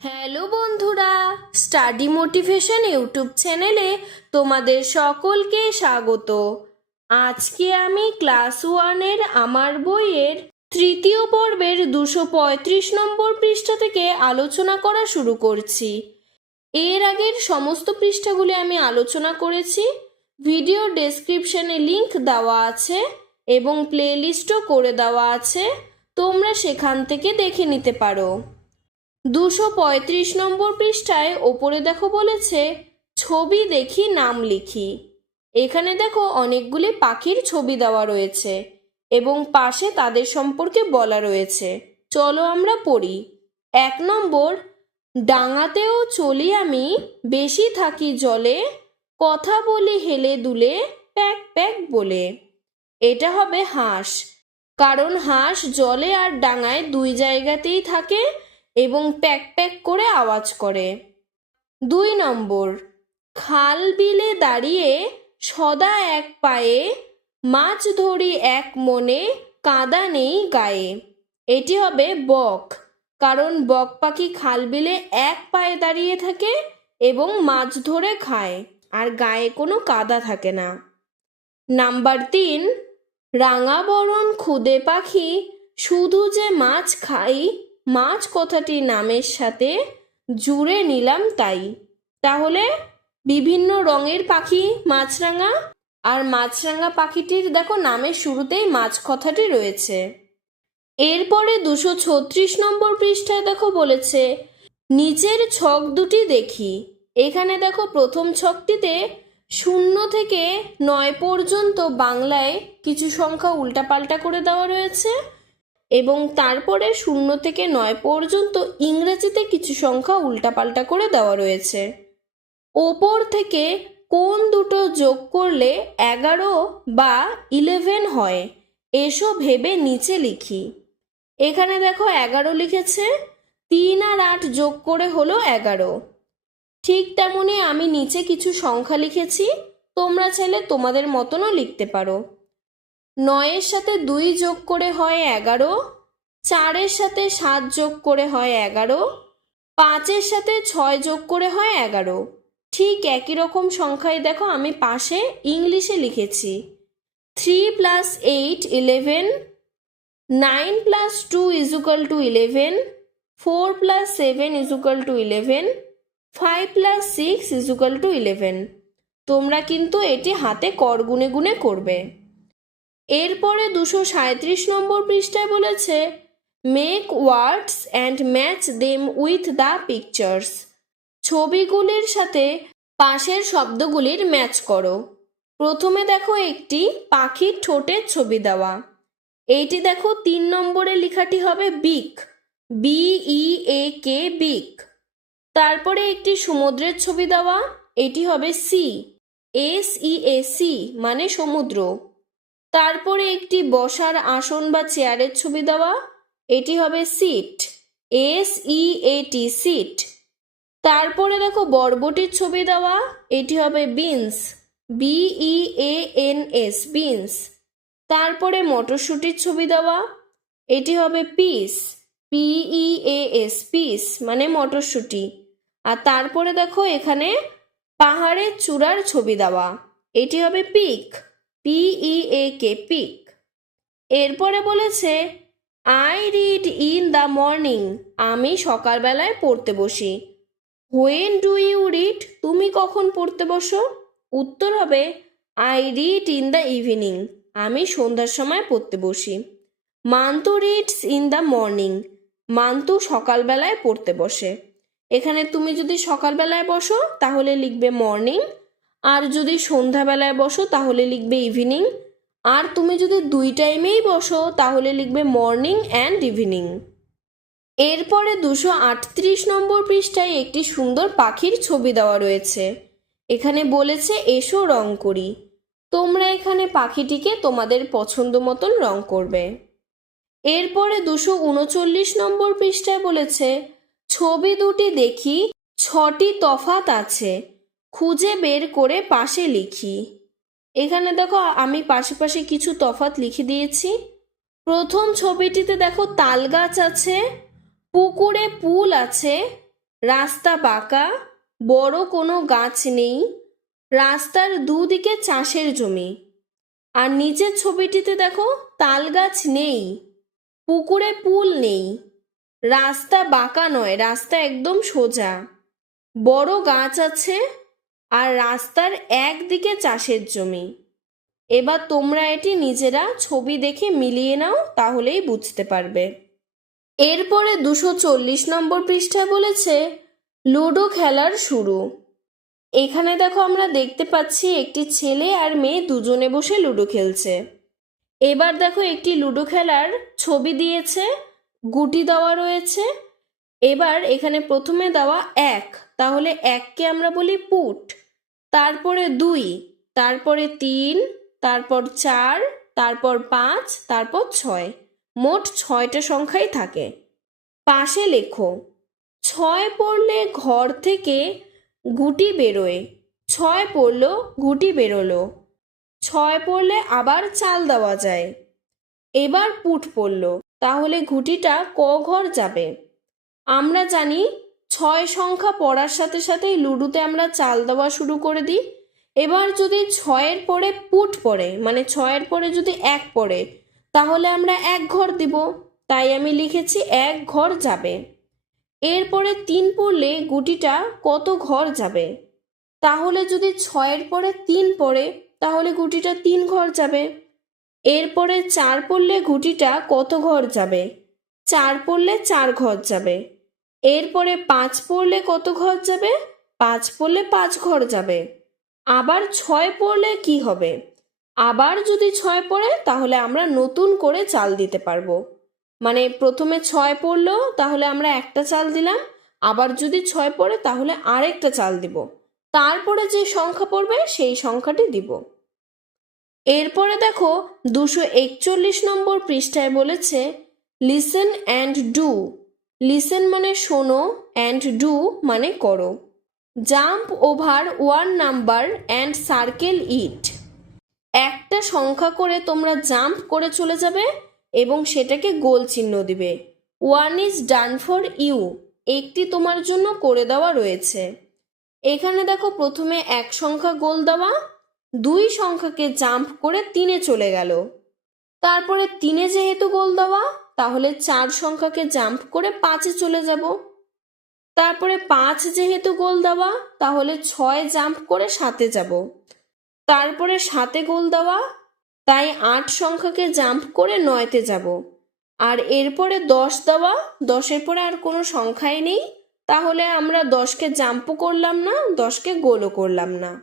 Hello বন্ধুরা, study motivation YouTube চ্যানেলে তোমাদের সকলকে স্বাগত। আজকে আমি ক্লাস ওয়ানের আমার বইয়ের তৃতীয় পর্বের দুশো পঁয়ত্রিশ নম্বর পৃষ্ঠা থেকে আলোচনা করা শুরু করছি। এর আগের সমস্ত পৃষ্ঠাগুলি আমি আলোচনা করেছি, ভিডিও ডেসক্রিপশনে লিংক দেওয়া আছে এবং প্লেলিস্টও করে দেওয়া আছে, তোমরা সেখান থেকে দেখে নিতে পারো। দুশো পঁয়ত্রিশ নম্বর পৃষ্ঠায় ওপরে দেখো বলেছে, ছবি দেখি, নাম লিখি। এখানে দেখো অনেকগুলি পাখির ছবি দেওয়া রয়েছে এবং পাশে তাদের সম্পর্কে বলা রয়েছে। চলো আমরা পড়ি। এক নম্বর, ডাঙাতেও চলি আমি, বেশি থাকি জলে, কথা বলি হেলে দুলে, প্যাক প্যাক বলে। এটা হবে হাঁস। কারণ হাঁস জলে আর ডাঙায় দুই জায়গাতেই থাকে এবং প্যাক প্যাক করে আওয়াজ করে। দুই নম্বর, খাল বিলে দাঁড়িয়ে সদা এক পায়ে, মাছ ধরি এক মনে, কাদা নেই গায়ে। এটি হবে বক, কারণ বক পাখি খাল বিলে এক পায়ে দাঁড়িয়ে থাকে এবং মাছ ধরে খায়, আর গায়ে কোনো কাদা থাকে না। নাম্বার তিন, রাঙাবরণ খুদে পাখি শুধু যে মাছ খাই মাছ কথাটি নামের সাথে জুড়ে নিলাম তাই। তাহলে বিভিন্ন রঙের পাখি, মাছরাঙা আর মাছরাঙা পাখিটির দেখো নামের শুরুতেই মাছ কথাটি রয়েছে। এরপরে দুশো ছত্রিশ নম্বর পৃষ্ঠায় দেখো বলেছে, নিচের ছক দুটি দেখি। এখানে দেখো প্রথম ছকটিতে শূন্য থেকে নয় পর্যন্ত বাংলায় কিছু সংখ্যা উল্টাপাল্টা করে দেওয়া রয়েছে। এবং তারপরে শূন্য থেকে নয় পর্যন্ত ইংরেজিতে কিছু সংখ্যা উল্টাপাল্টা করে দেওয়া রয়েছে। ওপর থেকে কোন দুটো যোগ করলে এগারো বা ইলেভেন হয়, এসো ভেবে নিচে লিখি। এখানে দেখো এগারো লিখেছে, তিন আর আট যোগ করে হলো এগারো। ঠিক তেমনি আমি নিচে কিছু সংখ্যা লিখেছি, তোমরা চাইলে তোমাদের মতনও লিখতে পারো। নয়ের সাথে দুই যোগ করে হয় এগারো, চারের সাথে সাত যোগ করে হয় এগারো, পাঁচের সাথে ছয় যোগ করে হয় এগারো। ঠিক একই রকম সংখ্যায় দেখো আমি পাশে ইংলিশে লিখেছি। Three plus eight eleven, nine plus two equal to eleven, four plus seven equal to eleven, five plus six equal to eleven. তোমরা কিন্তু এটি হাতে কর গুনে গুনে করবে। এরপরে দুশো সাঁত্রিশ নম্বর পৃষ্ঠায় বলেছে make words and match them with the pictures ছবিগুলির সাথে পাশের শব্দগুলির ম্যাচ করো। প্রথমে দেখো একটি পাখির ঠোঁটের ছবি দেওয়া। এইটি দেখো তিন নম্বরে লেখাটি হবে বিক বিই এ কে বিক। তারপরে একটি সমুদ্রের ছবি দেওয়া, এটি হবে sea S E A sea মানে সমুদ্র। তারপরে একটি বসার আসন বা চেয়ারের ছবি দেওয়া। এটি হবে seat S E A T seat. তারপরে দেখো বরবটির ছবি দেওয়া। এটি হবে beans B E A N S beans. তারপরে মটরশুঁটির ছবি দেওয়া। এটি হবে peas P E A S peas মানে মটরশুঁটি। আর তারপরে দেখো এখানে পাহাড়ের চূড়ার ছবি দেওয়া। এটি হবে পিক। পিই কে পিক এরপরে বলেছে I read in the morning আমি সকালবেলায় পড়তে বসি। হোয়েন ডু ইউ রিড তুমি কখন পড়তে বসো? উত্তর হবে I read in the evening আমি সন্ধ্যার সময় পড়তে বসি। Mantu reads in the morning Mantu সকালবেলায় পড়তে বসে। এখানে তুমি যদি সকালবেলায় বসো, তাহলে লিখবে মর্নিং আর যদি সন্ধ্যাবেলায় বসো, তাহলে লিখবে ইভিনিং আর তুমি যদি দুই টাইমেই বসো, তাহলে লিখবে মর্নিং অ্যান্ড ইভিনিং এরপরে দুশো আটত্রিশ নম্বর পৃষ্ঠায় একটি সুন্দর পাখির ছবি দেওয়া রয়েছে। এখানে বলেছে, এসো রং করি। তোমরা এখানে পাখিটিকে তোমাদের পছন্দ মতন রং করবে। এরপরে দুশো উনচল্লিশ নম্বর পৃষ্ঠায় বলেছে, ছবি দুটি দেখি, ছটি তফাত আছে। খুঁজে বের করে পাশে লিখি। এখানে দেখো আমি পাশে পাশে কিছু তফাত লিখে দিয়েছি। প্রথম ছবিটিতে দেখো তাল গাছ আছে, পুকুরে পুল আছে, রাস্তা বাঁকা বড় কোনো গাছ নেই, রাস্তার দুদিকে চাষের জমি। আর নিচের ছবিটিতে দেখো তাল গাছ নেই, পুকুরে পুল নেই, রাস্তা বাঁকা নয়, রাস্তা একদম সোজা। বড় গাছ আছে আর রাস্তার একদিকে চাষের জমি। এবার তোমরা এটি নিজেরা ছবি দেখে মিলিয়ে নাও, তাহলেই বুঝতে পারবে। এরপরে দুশো চল্লিশ নম্বর পৃষ্ঠায় বলেছে, লুডো খেলার শুরু। এখানে দেখো আমরা দেখতে পাচ্ছি একটি ছেলে আর মেয়ে দুজনে বসে লুডো খেলছে। এবার দেখো একটি লুডো খেলার ছবি দিয়েছে, গুটি দেওয়া রয়েছে। এবার এখানে প্রথমে দেওয়া এক, তাহলে এককে আমরা বলি পুট। তারপরে দুই, তারপরে তিন, তারপর চার, তারপর পাঁচ, তারপর ছয়। মোট ছয়টা সংখ্যাই থাকে। পাশে লেখো, ছয় পড়লে ঘর থেকে গুটি বেরোয়, ছয় পড়ল গুটি বেরোলো, ছয় পড়লে আবার চাল দেওয়া যায়। এবার পুট পড়ল, তাহলে ঘুটিটা ক ঘর যাবে? আমরা জানি ছয় সংখ্যা পড়ার সাথে সাথেই লুডুতে আমরা চাল দেওয়া শুরু করে দিই। এবার যদি ছয়ের পরে পুট পড়ে মানে ছয়ের পরে যদি এক পড়ে, তাহলে আমরা এক ঘর দিব। তাই আমি লিখেছি এক ঘর যাবে। এরপরে তিন পড়লে গুটিটা কত ঘর যাবে? তাহলে যদি ছয়ের পরে তিন পড়ে, তাহলে গুটিটা তিন ঘর যাবে। এরপরে চার পড়লে গুটিটা কত ঘর যাবে? চার পড়লে চার ঘর যাবে। এরপরে পাঁচ পড়লে কত ঘর যাবে? পাঁচ পড়লে পাঁচ ঘর যাবে। আবার ছয় পড়লে কি হবে? আবার যদি ছয় পড়ে, তাহলে আমরা নতুন করে চাল দিতে পারব। মানে প্রথমে ছয় পড়ল, তাহলে আমরা একটা চাল দিলাম। আবার যদি ছয় পড়ে, তাহলে আরেকটা চাল দিব। তারপরে যে সংখ্যা পড়বে, সেই সংখ্যাটি দিব। এরপরে দেখো, দুশো একচল্লিশ নম্বর পৃষ্ঠায় বলেছে লিসেন অ্যান্ড ডু লিসেন মানে শোনো অ্যান্ড ডু মানে করো। Jump over one number and circle it একটা সংখ্যা করে তোমরা জাম্প করে চলে যাবে এবং সেটাকে গোল চিহ্ন দিবে। One is done for you একটি তোমার জন্য করে দেওয়া রয়েছে। এখানে দেখো প্রথমে এক সংখ্যা গোল দেওয়া, দুই সংখ্যাকে জাম্প করে তিনে চলে গেল। তারপরে তিনে যেহেতু গোল দেওয়া তাহলে চার সংখ্যাকে জাম্প করে পাঁচে চলে যাব। তারপরে পাঁচ যেহেতু গোল দেওয়া, তাহলে ছয় জাম্প করে সাতে যাব। তারপরে সাতে গোল দেওয়া, তাই আট সংখ্যাকে জাম্প করে নয়তে যাব। আর এরপরে দশ দেওয়া, দশের পরে আর কোনো সংখ্যাই নেই, তাহলে আমরা দশকে জাম্পও করলাম না, দশকে গোলও করলাম না।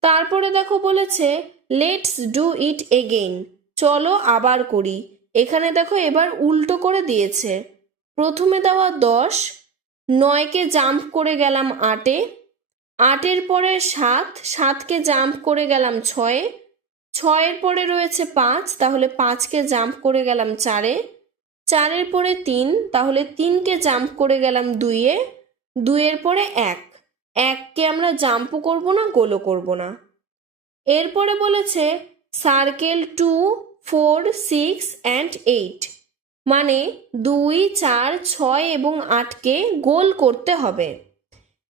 তারপরে দেখো বলেছে লেটস ডু ইট এগেইন চলো আবার করি। এখানে দেখো এবার উল্টো করে দিয়েছে। প্রথমে দেওয়া দশ, নয়কে জাম্প করে গেলাম আটে, আটের পরে সাত, সাতকে জাম্প করে গেলাম ছয়ে, ছয়ের পরে রয়েছে পাঁচ, তাহলে পাঁচকে জাম্প করে গেলাম চারে, চারের পরে তিন, তাহলে তিনকে জাম্প করে গেলাম দুইয়ে, দুইয়ের পরে এক, এককে আমরা জাম্পও করব না, গোলও করব না। এরপরে বলেছে circle two four, six and eight. মানে দুই, চার, ছয় এবং আটকে গোল করতে হবে।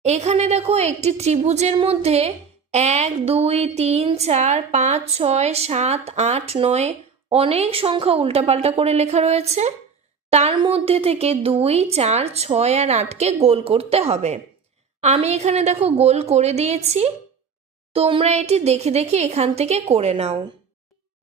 এখানে দেখো একটি ত্রিভুজের মধ্যে এক, দুই, তিন, চার, পাঁচ, ছয়, সাত, আট, নয় অনেক সংখ্যা উল্টাপাল্টা করে লেখা রয়েছে। তার মধ্যে থেকে দুই, চার, ছয় আর আটকে গোল করতে হবে। আমি এখানে দেখো গোল করে দিয়েছি। তোমরা এটি দেখে দেখে এখান থেকে করে নাও।